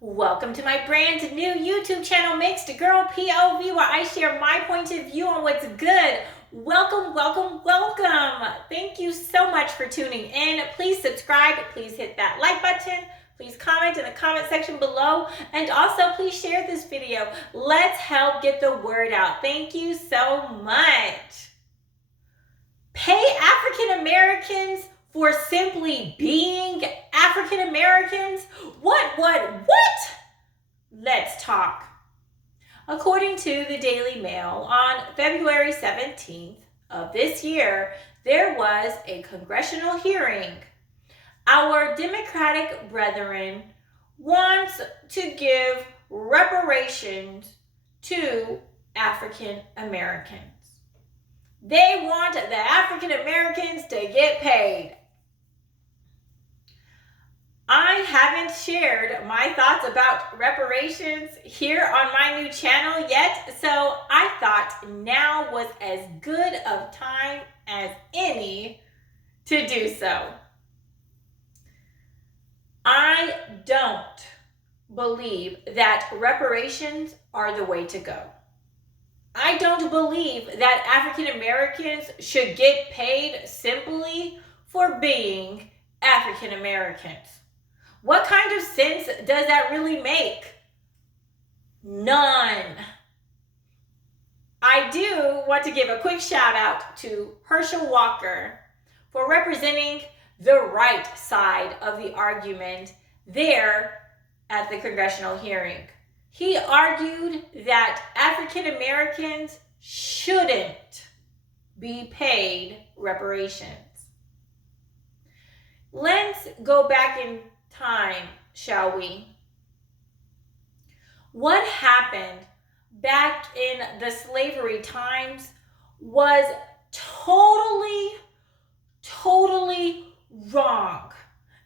Welcome to my brand new YouTube channel, Mixed Girl POV, where I share my point of view on what's good. Welcome, welcome, welcome. Thank you so much for tuning in. Please subscribe. Please hit that like button. Please comment in the comment section below. And also, please share this video. Let's help get the word out. Thank you so much. Pay African Americans for simply being African Americans? What? Let's talk. According to the Daily Mail, on February 17th of this year, there was a congressional hearing. Our Democratic brethren wants to give reparations to African Americans. They want the African Americans to get paid. I haven't shared my thoughts about reparations here on my new channel yet, so I thought now was as good of time as any to do so. I don't believe that reparations are the way to go. I don't believe that African Americans should get paid simply for being African Americans. What kind of sense does that really make? None. I do want to give a quick shout out to Herschel Walker for representing the right side of the argument there at the congressional hearing. He argued that African Americans shouldn't be paid reparations. Let's go back in time, shall we? What happened back in the slavery times was totally wrong.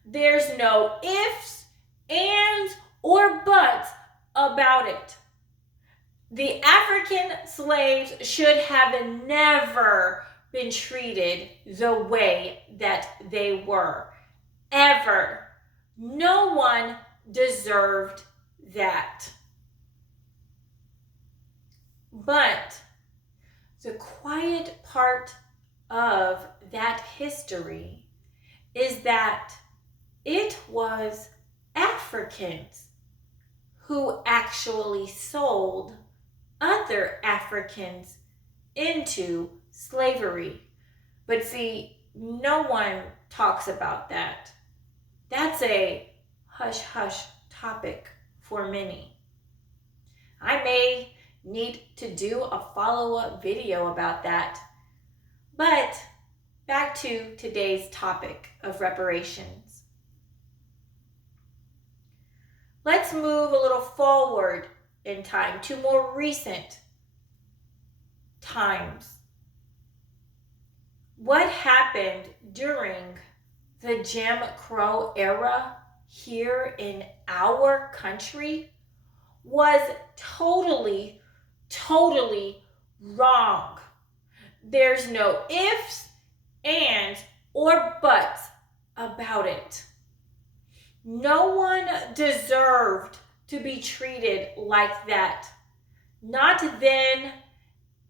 There's no ifs, ands, or buts about it. The African slaves should have never been treated the way that they were, ever. No one deserved that. But the quiet part of that history is that it was Africans who actually sold other Africans into slavery. But see, no one talks about that. That's a hush-hush topic for many. I may need to do a follow-up video about that. But back to today's topic of reparations. Let's move a little forward in time to more recent times. What happened during the Jim Crow era here in our country was totally wrong. There's no ifs, ands, or buts about it. No one deserved to be treated like that. Not then,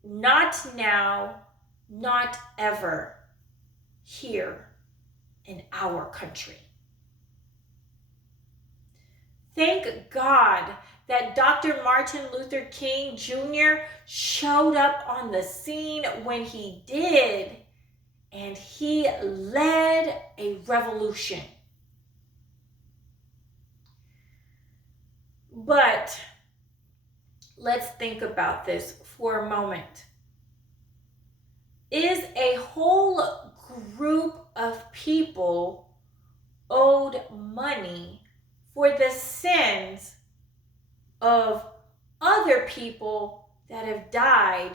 not now, not ever here in our country. Thank God that Dr. Martin Luther King Jr. showed up on the scene when he did, and he led a revolution. But let's think about this for a moment. Is a whole group of people owed money for the sins of other people that have died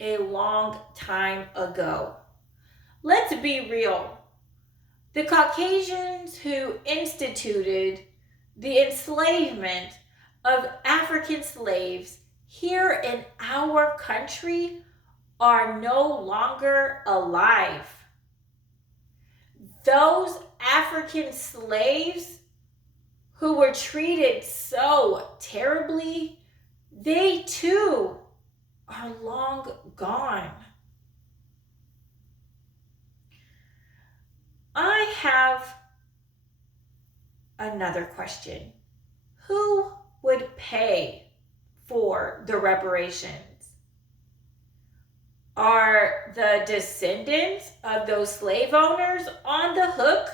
a long time ago? Let's be real. The Caucasians who instituted the enslavement of African slaves here in our country are no longer alive. Those African slaves who were treated so terribly, they too are long gone. I have another question. Who would pay for the reparations? Are the descendants of those slave owners on the hook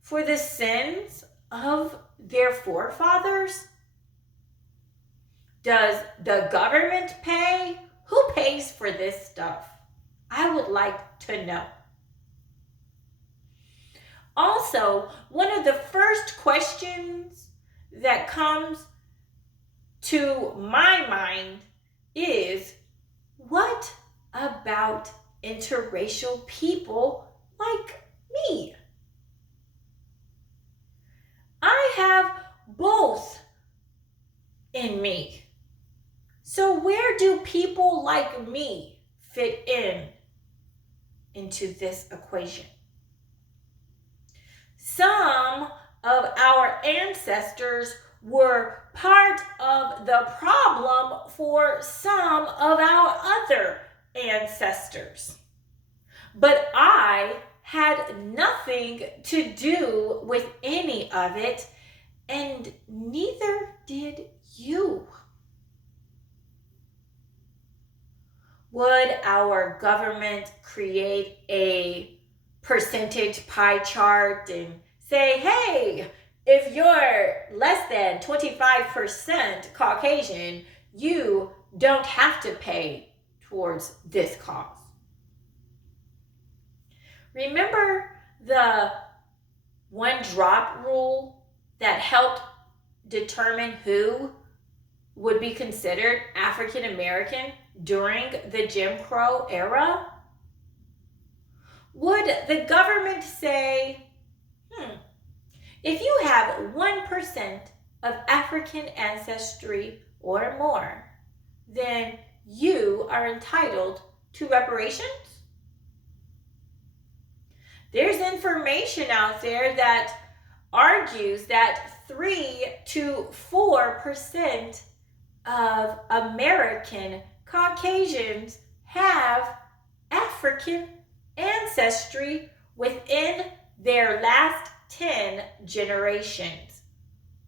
for the sins of their forefathers? Does the government pay? Who pays for this stuff? I would like to know. Also, one of the first questions that comes to my mind is, what about interracial people like me? I have both in me. So where do people like me fit into this equation? Some of our ancestors were part of the problem for some of our other ancestors. But I had nothing to do with any of it, and neither did you. Would our government create a percentage pie chart and say, hey, if you're less than 25% Caucasian, you don't have to pay towards this cause? Remember the one drop rule that helped determine who would be considered African American during the Jim Crow era? Would the government say, if you have 1% of African ancestry or more, then you are entitled to reparations? There's information out there that argues that 3 to 4% of American Caucasians have African ancestry within their last 10 generations,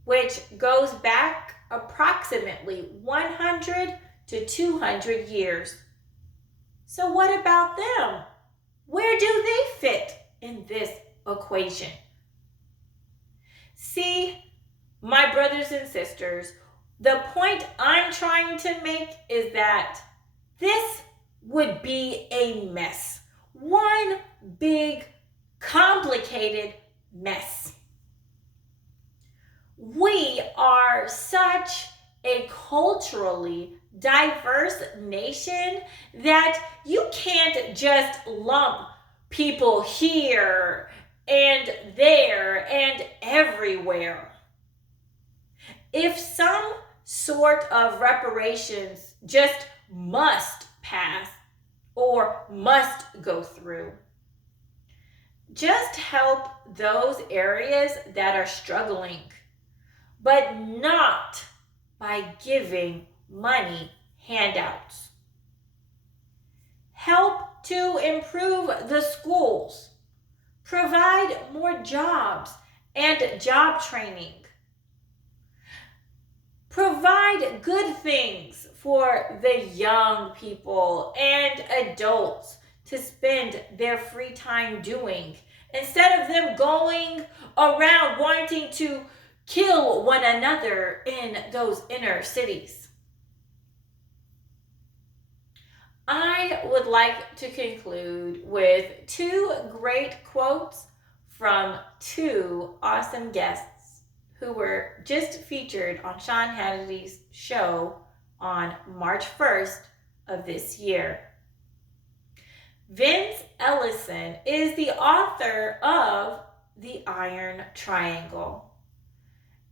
which goes back approximately 100 to 200 years. So what about them? Where do they fit in this equation? See, my brothers and sisters, the point I'm trying to make is that this would be a mess. One big, complicated mess. We are such a culturally diverse nation that you can't just lump people here and there and everywhere. If some sort of reparations just must pass or must go through, just help those areas that are struggling, but not by giving money handouts. Help to improve the schools, provide more jobs and job training, provide good things for the young people and adults to spend their free time doing, instead of them going around wanting to kill one another in those inner cities. I would like to conclude with 2 great quotes from 2 awesome guests who were just featured on Sean Hannity's show on March 1st of this year. Vince Ellison is the author of The Iron Triangle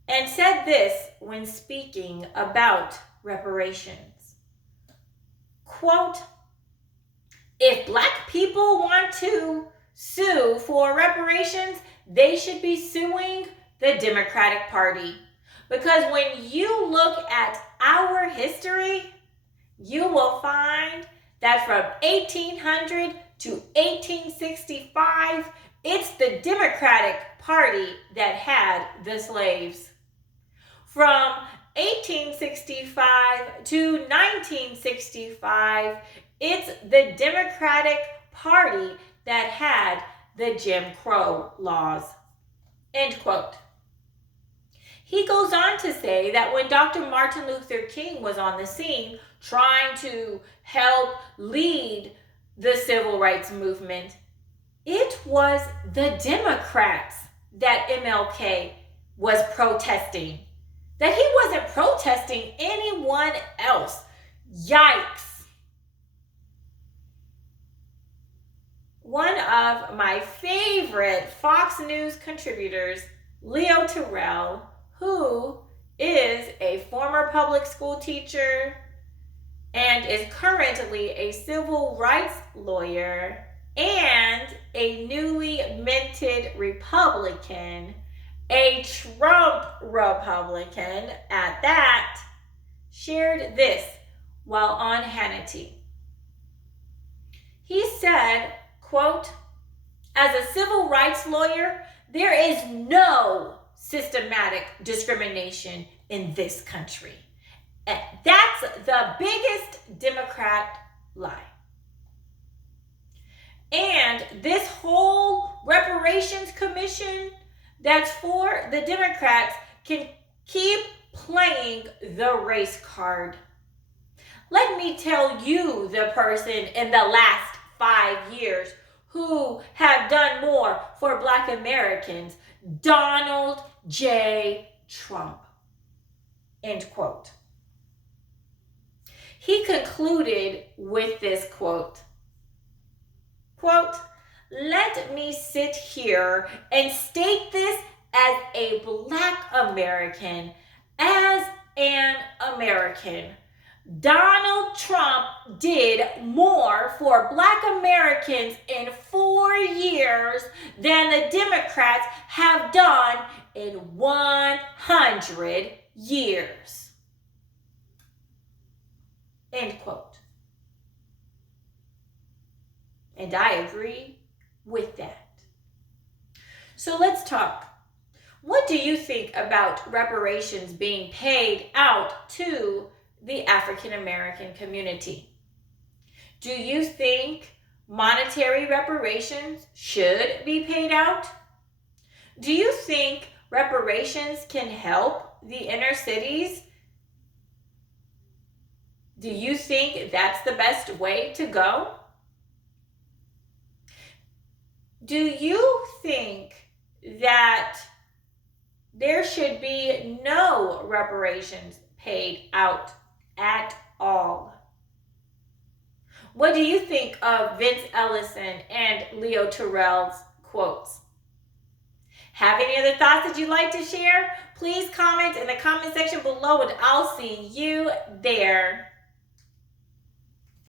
and said this when speaking about reparations. Quote, if Black people want to sue for reparations, they should be suing the Democratic Party. Because when you look at our history, you will find that from 1800 to 1865, it's the Democratic Party that had the slaves. From 1865 to 1965, it's the Democratic Party that had the Jim Crow laws. End quote. He goes on to say that when Dr. Martin Luther King was on the scene trying to help lead the civil rights movement, it was the Democrats that MLK was protesting. That he wasn't protesting anyone else. Yikes. One of my favorite Fox News contributors, Leo Terrell, who is a former public school teacher and is currently a civil rights lawyer and a newly minted Republican, a Trump Republican at that, shared this while on Hannity. He said, quote, "As a civil rights lawyer, there is no systematic discrimination in this country." And that's the biggest Democrat lie. And this whole reparations commission that's for the Democrats can keep playing the race card. Let me tell you the person in the last 5 years who have done more for Black Americans: Donald J. Trump. End quote. He concluded with this quote. Quote, "Let me sit here and state this as a Black American, as an American. Donald Trump did more for Black Americans in 4 years than the Democrats have done in 100 years." End quote. And I agree with that. So let's talk. What do you think about reparations being paid out to the African American community? Do you think monetary reparations should be paid out? Do you think reparations can help the inner cities? Do you think that's the best way to go? Do you think that there should be no reparations paid out at all? What do you think of Vince Ellison and Leo Terrell's quotes? Have any other thoughts that you'd like to share? Please comment in the comment section below and I'll see you there.